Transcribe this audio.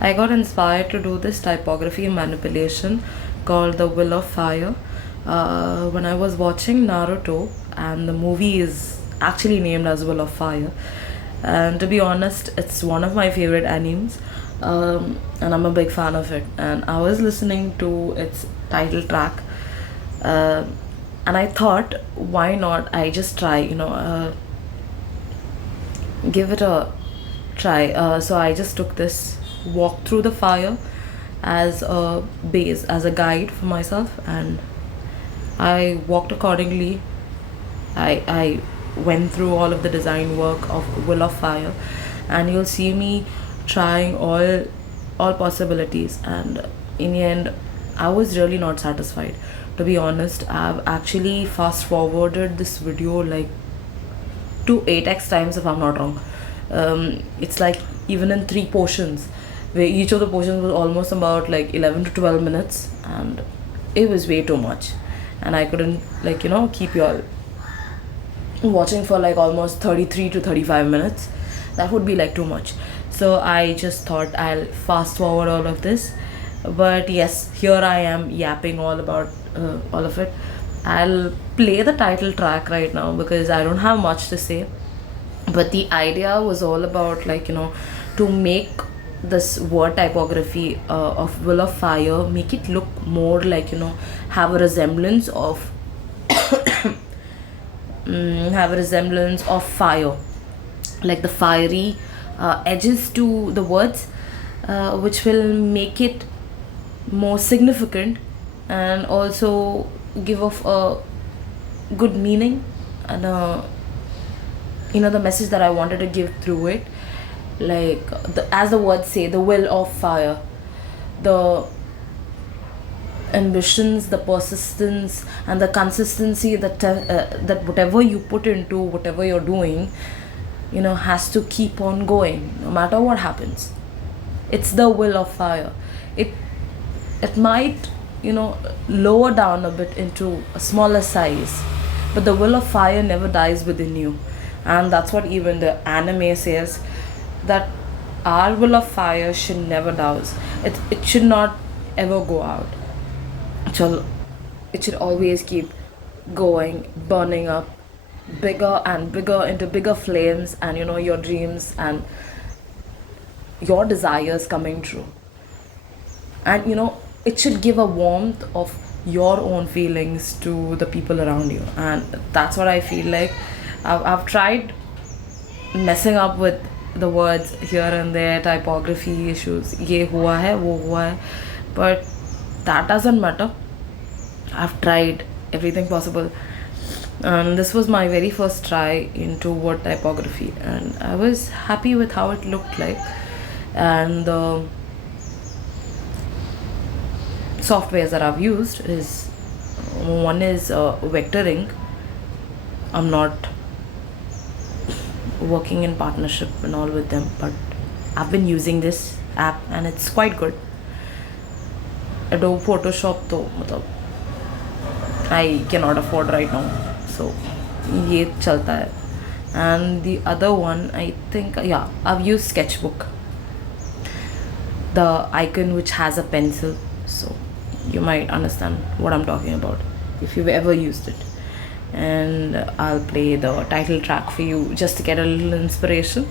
I got inspired to do this typography manipulation called the Will of Fire when I was watching Naruto, and the movie is actually named as Will of Fire. And to be honest, it's one of my favorite animes, and I'm a big fan of it. And I was listening to its title track, uh, and I thought, why not? I just try, give it a try. So I just took this walk through the fire as a base, as a guide for myself, and I walked accordingly. I went through all of the design work of Will of Fire, and you'll see me trying all possibilities. And in the end, I was really not satisfied. To be honest, I've actually fast forwarded this video like to 8x times if I'm not wrong. It's like even in three portions, where each of the portions was almost about like 11 to 12 minutes, and it was way too much. And I couldn't, keep you all watching for like almost 33 to 35 minutes. That would be like too much. So I just thought I'll fast forward all of this. But yes, here I am yapping all about all of it. I'll play the title track right now because I don't have much to say. But the idea was all about, to make this word typography of Will of Fire, make it look more like, have a resemblance of have a resemblance of fire, like the fiery edges to the words, which will make it more significant and also give off a good meaning, and the message that I wanted to give through it, like as the words say, the will of fire, the ambitions, the persistence, and the consistency that whatever you put into whatever you're doing, has to keep on going no matter what happens. It's the will of fire. It might, lower down a bit into a smaller size, but the will of fire never dies within you. And that's what even the anime says, that our will of fire should never douse. It should not ever go out. It should always keep going, burning up bigger and bigger into bigger flames, and your dreams and your desires coming true. And it should give a warmth of your own feelings to the people around you. And that's what I feel like. I've tried messing up with the words here and there, typography issues, ye hua hai, wo hua hai, but that doesn't matter. I've tried everything possible, and this was my very first try into word typography, and I was happy with how it looked like. And the softwares that I've used is, one is vectoring. I'm not working in partnership and all with them, but I've been using this app and it's quite good. Adobe Photoshop though, I cannot afford right now, so ये चलता है. And the other one, I think, yeah, I've used Sketchbook, the icon which has a pencil, so you might understand what I'm talking about if you've ever used it. And I'll play the title track for you just to get a little inspiration.